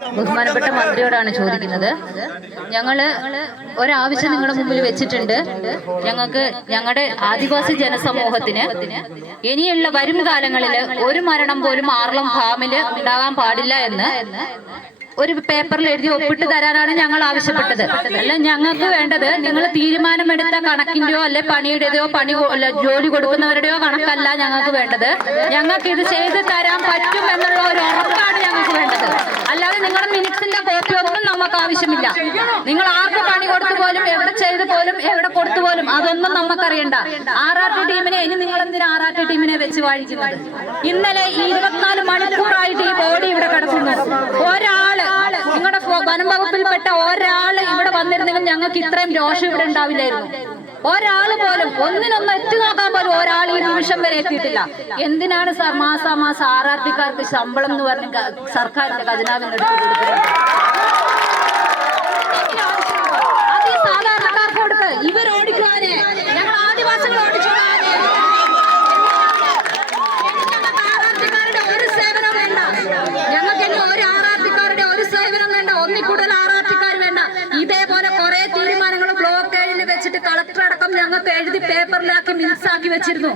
ബഹുമാനപ്പെട്ട മന്ത്രിയോടാണ് ചോദിക്കുന്നത്. ഞങ്ങള് ഒരാവശ്യം നിങ്ങളുടെ മുമ്പിൽ വെച്ചിട്ടുണ്ട്. ഞങ്ങൾക്ക് ഞങ്ങളുടെ ആദിവാസി ജനസമൂഹത്തിന് ഇനിയുള്ള വരും കാലങ്ങളിൽ ഒരു മരണം പോലും ആർളം ഫാമില് ഉണ്ടാകാൻ പാടില്ല എന്ന് ഒരു പേപ്പറിൽ എഴുതി ഒപ്പിട്ട് തരാനാണ് ഞങ്ങൾ ആവശ്യപ്പെട്ടത്. അല്ല, ഞങ്ങൾക്ക് വേണ്ടത് നിങ്ങൾ തീരുമാനമെടുത്ത കണക്കിന്റെയോ അല്ലെ പണിയുടേതോ ജോലി കൊടുക്കുന്നവരുടെയോ കണക്കല്ല ഞങ്ങൾക്ക് വേണ്ടത്. ഞങ്ങൾക്ക് ഇത് ചെയ്ത് തരാൻ പറ്റും എന്നുള്ള ഒരു ഉറപ്പാണ് ഞങ്ങൾക്ക് വേണ്ടത്. അല്ലാതെ നിങ്ങളുടെ മിനിറ്റ്സിന്റെ കോപ്പി ഒന്നും നമുക്ക് ആവശ്യമില്ല. നിങ്ങൾ ആർക്ക് പണി കൊടുത്തു പോലും, എവിടെ ചെയ്തു പോലും, എവിടെ കൊടുത്തു പോലും അതൊന്നും നമുക്കറിയണ്ട. RRT ടീമിനെ ഇനി നിങ്ങൾ എന്തിനാ RRT ടീമിനെ വെച്ച് വാഴിക്കുന്നത്? ഇന്നലെ 24 മണിക്കൂറായിട്ട് ഈ ബോഡി ഇവിടെ കിടക്കുന്നു. ഒരാള് നിങ്ങളുടെ വനം വകുപ്പിൽപ്പെട്ട ഒരാള് ഇവിടെ വന്നിരുന്നെങ്കിൽ ഞങ്ങൾക്ക് ഇത്രയും രോഷം ഇവിടെ ഉണ്ടാവില്ലായിരുന്നു. ഒരാള് പോലും ഒന്നിനൊന്ന് എത്തി നോക്കാൻ പോലും ഒരാൾ ഈ നിമിഷം വരെ എത്തിയിട്ടില്ല. എന്തിനാണ് സാർ മാസാമാസം RRTക്കാർക്ക് ശമ്പളം എന്ന് പറഞ്ഞ് സർക്കാരിന്റെ ഖജനാവിന് എടുത്ത് കൊടുക്കുന്നത്? അത് ഈ സാധാരണക്കാർക്ക് കൊടുക്ക്. ഇവരോടിക്കുവാന് ഞങ്ങൾ ആദിവാസികൾ ഓടിച്ചോളാന് ഒരു സേവനം വേണ്ട. ഞങ്ങൾക്ക് ഇനി ഒരു RRTക്കാരുടെ ഒരു സേവനം വേണ്ട. ഒന്നിക്കൂടുതൽ RRTക്കാർ വേണ്ട. ഇതേപോലെ കുറെ തീരുമാനങ്ങൾ ബ്ലോക്ക് ഏഴിൽ വെച്ചിട്ട് കളക്ടർ അടക്കം ഞങ്ങൾക്ക് എഴുതി പേപ്പറിലാക്കി മിൻസാക്കി വെച്ചിരുന്നു.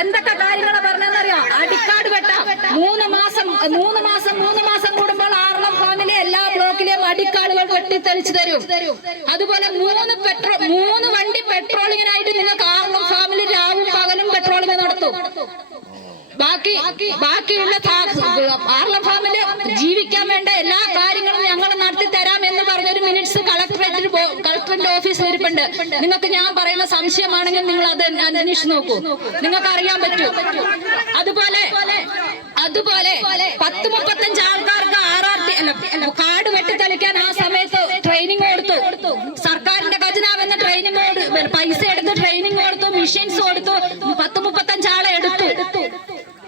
എന്തൊക്കെ കാര്യങ്ങളാണ് പറഞ്ഞതെന്നറിയാം? അടിക്കാട് വെട്ടാം. 3 മാസം കൂടുമ്പോൾ ആർളം ഫാമിലെ എല്ലാ ബ്ലോക്കിലെയും അടിക്കാടുകൾ വെട്ടിത്തെളിച്ചു തരും. അതുപോലെ 3 വണ്ടി പെട്രോളിങ്ങിനായിട്ട് നിങ്ങൾക്ക് ആർളം ഫാമിലി രാവും പകലും പെട്രോളിംഗ് നടത്തും. ബാക്കിയുള്ള ആർളം ഫാമില് ജീവിക്കാൻ വേണ്ട എല്ലാ കാര്യങ്ങളും ഞങ്ങൾ നടത്തി തരാം എന്ന് പറഞ്ഞൊരു മിനിറ്റ്സ് കളക്ടറിന്റെ ഓഫീസിൽ ഇരിപ്പുണ്ട്. നിങ്ങൾക്ക് ഞാൻ പറയുന്ന സംശയമാണെങ്കിൽ നിങ്ങൾ അത് അന്വേഷിച്ച് നോക്കൂ, നിങ്ങൾക്ക് അറിയാൻ പറ്റും. അതുപോലെ 10-35 ആൾക്കാർക്ക് RRT കാട് വെട്ടിത്തെളിക്കാൻ ആ സമയത്ത് ട്രെയിനിങ് കൊടുത്തു. സർക്കാരിന്റെ ഖജനാവെന്ന ട്രെയിനിങ് പൈസ എടുത്ത് ട്രെയിനിങ് കൊടുത്തു, മെഷീൻസ് കൊടുത്തു. 10-35 ആളെ എടുത്തു.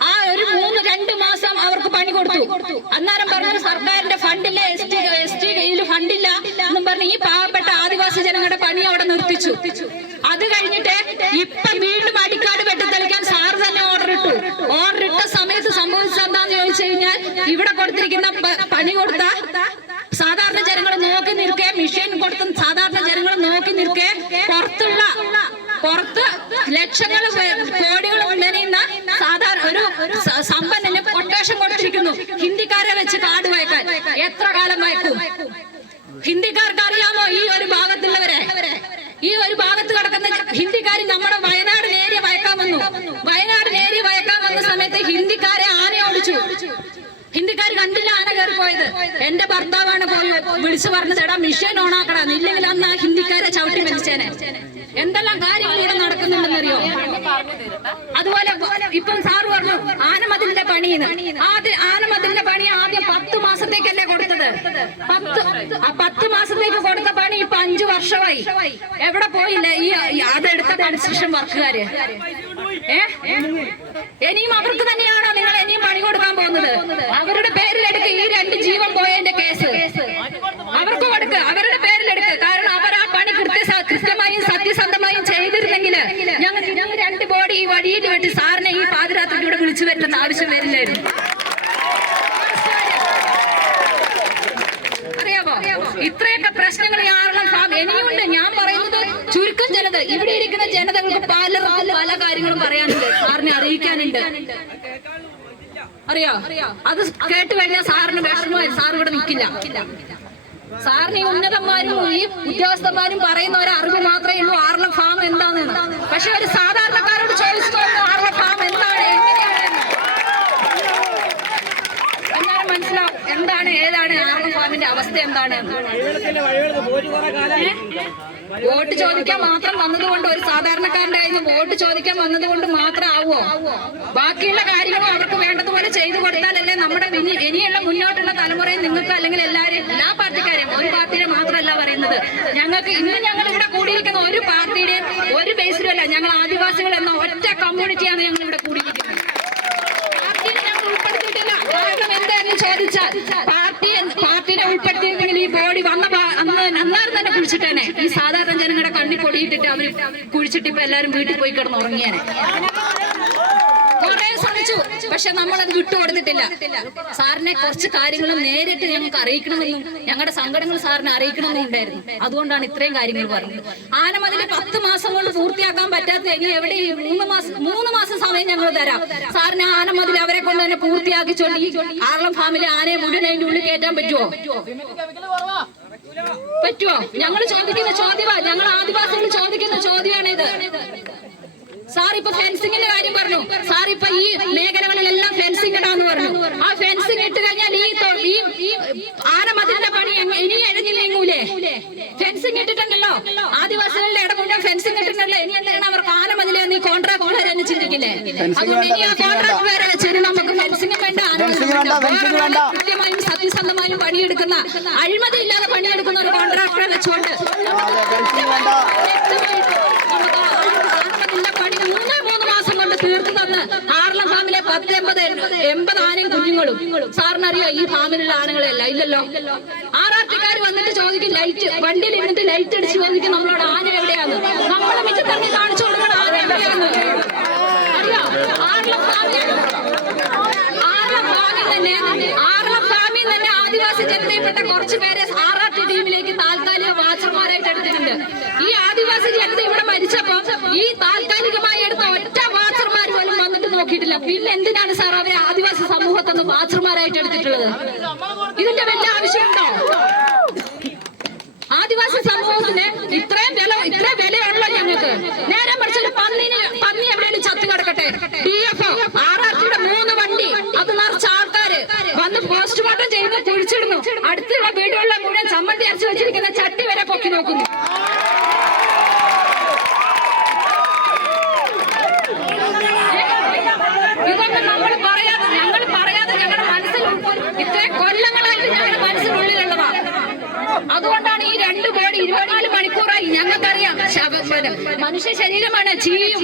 ആ ഒരു 2 മാസം അവർക്ക് പണി കൊടുത്തു. അന്നേരം പറഞ്ഞു സർക്കാരിന്റെ ഫണ്ടില്ല, ST കയ്യിൽ ഫണ്ടില്ല എന്നും പറഞ്ഞ് ഈ പാവപ്പെട്ട ആദിവാസി ജനങ്ങളുടെ പണി അവിടെ നിർത്തിച്ചു. അത് കഴിഞ്ഞിട്ട് ഇപ്പൊ വീണ്ടും അടിക്കാട് വെട്ടിത്തെളിക്കാൻ സാർ തന്നെ ഓർഡർ ഇട്ട സമയത്ത് സംഭവിച്ചത് എന്താന്ന് ചോദിച്ചു കഴിഞ്ഞാൽ, ഇവിടെ കൊടുത്തിരിക്കുന്ന പണി കൊടുത്ത സാധാരണ ജനങ്ങൾ നോക്കി നിൽക്കെ, മെഷീൻ കൊടുത്ത സാധാരണ ജനങ്ങൾ നോക്കി നിൽക്കെ, പുറത്ത് ലക്ഷങ്ങൾ കോടികൾ ഉണ്ടെന്ന സാധാരണ ഒരു സമ്പന്നന് കൊട്ടേഷൻ കൊടുത്തിരിക്കുന്നു ഹിന്ദിക്കാരെ വെച്ച് കാട് വയ്ക്കാൻ. എത്ര കാലം വയ്ക്കും? ഹിന്ദിക്കാർക്ക് അറിയാമോ ഈ ഒരു ഭാഗത്തുള്ളവരെ? ഈ ഒരു ഭാഗത്ത് കിടക്കുന്ന ഹിന്ദിക്കാർ നമ്മുടെ വയനാട് ഏരിയ വയ്ക്കാൻ വന്ന സമയത്ത് ഹിന്ദിക്കാരെ ആന ഓടിച്ചു. ഹിന്ദിക്കാർ കണ്ടില്ല ആന കയറി പോയത്. എന്റെ ഭർത്താവാണ് പോയി വിളിച്ചു പറഞ്ഞത്, എടാ മിഷീൻ ഓണാക്കണം, ഇല്ലെങ്കിൽ അന്ന് ആ ഹിന്ദിക്കാരെ ചവിട്ടി വലിച്ചേനെ. എന്തെല്ലാം കാര്യങ്ങൾ ഇവിടെ നടക്കുന്നുണ്ടെന്നറിയോ? അതുപോലെ ഇപ്പം സാറ് പറഞ്ഞു ആനമതിലിന്റെ പണിന്ന്. ആനമതിലിന്റെ പണി ആദ്യം 10 മാസത്തേക്കല്ലേ കൊടുത്തത്? 10 മാസത്തേക്ക് കൊടുത്ത പണി ഇപ്പൊ 5 വർഷമായി. എവിടെ പോയില്ല ഈ അതെടുത്ത കൺസ്ട്രക്ഷൻ വർക്കുകാര്? ഇനിയും അവർക്ക് തന്നെയാണോ നിങ്ങൾ ഇനിയും പണി കൊടുക്കാൻ പോകുന്നത്? അവരുടെ പേരിലെടുക്ക് ഈ 2 ജീവൻ പോയതിന്റെ കേസ് അവർക്ക് കൊടുക്ക്, അവരുടെ പേരിലെടുക്ക്. കാരണം അവർ ആ പണി കൃത്യമായും സത്യസന്ധമായും ചെയ്തിരുന്നെങ്കിൽ ഞങ്ങൾ 2 ബോഡി ഈ വഴിയിൽ വെട്ടി സാറിനെ ഈ പാതിരാത്രിക്ക് ഇവിടെ വിളിച്ചു വരുന്ന ആവശ്യം വരില്ലായിരുന്നു. അറിയാമോ? ഇത്രയൊക്കെ പ്രശ്നങ്ങൾ ഇനിയുണ്ട്. ഞാൻ പറയുന്നത് ചുരുക്കം ജനത, ഇവിടെ ഇരിക്കുന്ന ജനതകൾക്ക് പല കാര്യങ്ങളും പറയാനുണ്ട്, സാറിനെ അറിയിക്കാനുണ്ട്. അറിയാം, അത് കേട്ട് കഴിഞ്ഞാൽ സാറിന് വിഷമമായി, സാർ ഇവിടെ നിൽക്കില്ല. സാറിന് ഈ ഉന്നതന്മാരും ഈ ഉദ്യോഗസ്ഥന്മാരും പറയുന്ന ഒരു അറിവ് മാത്രമേ ഉള്ളൂ ആർളം ഫാം എന്താണെന്ന്. പക്ഷെ ഒരു സാധാരണക്കാരോട് ചോദിച്ചു നോക്കും ആർളം ഫാം എന്താണ്, എന്നാലും മനസ്സിലാവും എന്താണ് ഏതാണ് ആർളം ഫാമിന്റെ അവസ്ഥ എന്താണ്. വോട്ട് ചോദിക്കാൻ മാത്രം വന്നതുകൊണ്ട്, ഒരു സാധാരണക്കാരന്റെ കയ്യിൽ നിന്ന് വോട്ട് ചോദിക്കാൻ വന്നതുകൊണ്ട് മാത്രം ആവുമോ? ബാക്കിയുള്ള കാര്യങ്ങളും അവർക്ക് വേണ്ടതുപോലെ ചെയ്തു കൊടുത്താലല്ലേ നമ്മുടെ ഇനിയുള്ള മുന്നോട്ടുള്ള തലമുറയിൽ നിങ്ങൾക്ക്, അല്ലെങ്കിൽ എല്ലാ പാർട്ടിക്കാരെയും, ഒരു പാർട്ടിയെ മാത്രമല്ല പറയുന്നത്. ഞങ്ങൾക്ക് ഇന്ന് ഞങ്ങൾ ഇവിടെ കൂടിയിരിക്കുന്ന ഒരു പാർട്ടിയുടെയും ഒരു ബേസിലും അല്ല. ഞങ്ങൾ ആദിവാസികൾ എന്ന ഒറ്റ കമ്മ്യൂണിറ്റിയാണ് ഞങ്ങൾ ഇവിടെ കൂടിയിരിക്കുന്നത്. പാർട്ടിയെ ഞങ്ങൾ ഉൾപ്പെടുത്തിയിട്ടില്ല. കാരണം എന്താണെന്ന് ചോദിച്ചാൽ പാർട്ടിനെ ഉൾപ്പെടുത്തിയെങ്കിൽ ഈ ബോഡി അന്നേരം തന്നെ കുഴിച്ചിട്ടേനെ. ഈ സാധാരണ ജനങ്ങളുടെ കണ്ണി പൊടിയിട്ടിട്ട് അവർ കുഴിച്ചിട്ട് ഇപ്പൊ എല്ലാരും വീട്ടിൽ പോയി കിടന്ന് ഉറങ്ങിയേനെ. കുറെ ശ്രമിച്ചു, പക്ഷെ നമ്മളത് വിട്ടുകൊടുത്തിട്ടില്ല. സാറിനെ കുറച്ച് കാര്യങ്ങളും നേരിട്ട് ഞങ്ങൾക്ക് അറിയിക്കണമെന്നും ഞങ്ങളുടെ സങ്കടങ്ങൾ സാറിനെ അറിയിക്കണമെന്നും ഉണ്ടായിരുന്നു. അതുകൊണ്ടാണ് ഇത്രയും കാര്യങ്ങൾ പറഞ്ഞത്. ആനമതിൽ 10 മാസം കൊണ്ട് പൂർത്തിയാക്കാൻ പറ്റാത്ത ഇനി എവിടെ 3 മാസം സമയം ഞങ്ങൾ തരാം. സാറിന് ആനമതിൽ അവരെ കൊണ്ട് തന്നെ പൂർത്തിയാക്കിച്ചോണ്ട് ഈ ആർളം ഫാമിലെ ആനയെ മുഴുവൻ അതിന്റെ ഉള്ളിൽ കയറ്റാൻ പറ്റുമോ? ഞങ്ങൾ ചോദിക്കുന്ന ചോദ്യമാണ്, ഞങ്ങൾ ആദിവാസികൾ ചോദിക്കുന്ന ചോദ്യമാണിത്. സാർ ഇപ്പൊ ഫെൻസിങ്ങിന്റെ കാര്യം പറഞ്ഞു. സാർ ഇപ്പൊ ഈ മേഖലകളിലെല്ലാം ഫെൻസിങ് ഇടാന്ന് പറഞ്ഞു. ആ ഫെൻസിങ് ഇട്ട് കഴിഞ്ഞാൽ ഈ ആനമതിലിന്റെ പണി ഇനി എഴുതി നീങ്ങൂലേ? ഫെൻസിങ് ഇട്ടിട്ടുണ്ടല്ലോ, ആദിവാസികളുടെ ഇടം മുഴുവൻ ഫെൻസിങ് ഇട്ടിട്ടുണ്ടല്ലോ. ഇനി എന്താണ് അവർക്ക് ആനമതിലെ നീ കോൺട്രാക്ട് വരെ ചിന്തിക്കില്ലേ? അതുകൊണ്ട് ഇനി ആ കോൺട്രാക്ട് വരെ വെച്ചിട്ട് നമുക്ക് ഫെൻസിങ് വേണ്ട, കൃത്യമായും സത്യസന്ധമായും പണിയെടുക്കുന്ന, അഴിമതി ഇല്ലാതെ പണിയെടുക്കുന്ന ഒരു കോൺട്രാക്ടറെ വെച്ചുകൊണ്ട് തീർത്തു തന്ന് ആർളം ഫാമിലെ 10-80 ആനയും കുഞ്ഞുങ്ങളും. സാറിനറിയോ ഈ ഫാമിലുള്ള ആനകളെയല്ല? ഇല്ലല്ലോ. ആർആർടിക്കാർ വന്നിട്ട് ചോദിക്കും, ലൈറ്റ് വണ്ടിയിൽ ഇരുന്നിട്ട് ലൈറ്റ് അടിച്ച് ചോദിക്കും നമ്മളോട് ആന എവിടെയാണ്. നമ്മളെ മിച്ചത്തന്നെ കാണിച്ചു കൊടുക്കണം ആന എവിടെയാണ്. അറിയോ? ആർളം ഫാമിൽ തന്നെ ആദിവാസി ജനതയിൽപ്പെട്ട കുറച്ച് പേരെ ആർആർടി ടീമിലേക്ക് താൽക്കാലിക വാച്ചർമാരായിട്ട് എടുത്തിട്ടുണ്ട്. ഈ ആദിവാസി ജനത ഇവിടെ മരിച്ചപ്പോ ഈ താൽക്കാലികമായി എടുത്ത ഒറ്റ വാച്ചർമാർ പോലും വന്നിട്ട് നോക്കിയിട്ടില്ല. പിന്നെ എന്തിനാണ് സാർ അവരെ ആദിവാസി സമൂഹത്തൊന്ന് വാച്ചർമാരായിട്ട് എടുത്തിട്ടുള്ളത്? ഇതിന്റെ വല്ല ആവശ്യമുണ്ടോ? ആദിവാസി സമൂഹത്തിന് ഇത്രയും വിലയുള്ളൂ ഞങ്ങൾക്ക്. നേരെ മറിച്ചൊരു പന്നി എവിടെയും ചത്തു കിടക്കട്ടെ, DFO ആർആർടിയുടെ 3 വണ്ടി അത് നിറച്ച ആൾക്കാര് വന്ന് പോസ്റ്റ്മോർട്ടം ചെയ്യുന്നു, കുഴിച്ചിടുന്നു. അടുത്തുള്ള വീടുകളിലെ മുഴുവൻ ചമ്മന്തി അരച്ചു വെച്ചിരിക്കുന്ന ചട്ടി വരെ പൊക്കി നോക്കുന്നു. ഇതൊന്നും ഞങ്ങൾ പറയാതെ ഞങ്ങളുടെ മനസ്സിൽ ഇത്രയും കൊല്ലങ്ങളായിട്ട് ഞങ്ങളുടെ മനസ്സിനുള്ളിലുള്ളതാണ്. അതുകൊണ്ടാണ് ഈ 2 ബോഡി 24 മണിക്കൂറായി. ഞങ്ങൾക്കറിയാം മനുഷ്യ ശരീരമാണ്, ചീയും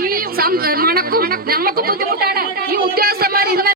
മണക്കും, നമുക്ക് ബുദ്ധിമുട്ടാണ്. ഈ ഉദ്യോഗസ്ഥ